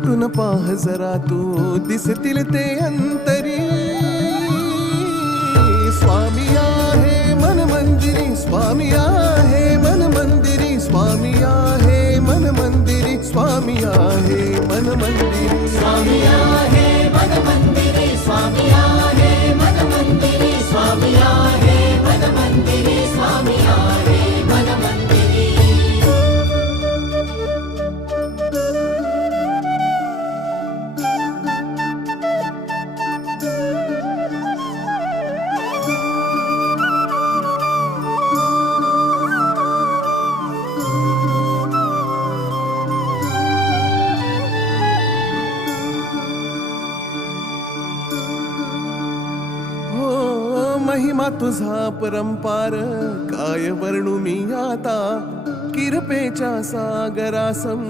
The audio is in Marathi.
भेटून पाह जरा तू दिसतील ते अंतरी. स्वामी आहे मन मंदिरी, स्वामी आहे मन मंदिरी, स्वामी आहे मन मंदिरी, स्वामी आहे मन मंदिरी. स्वामी आहे मन मंदिरी, स्वामी आहे मन मंदिरी, स्वामी आहे मन मंदिरी, स्वामी आहे मन मंदिरी. महिमा तुझा परंपार काय वर्णू मी आता. किरपेच्या सागरासम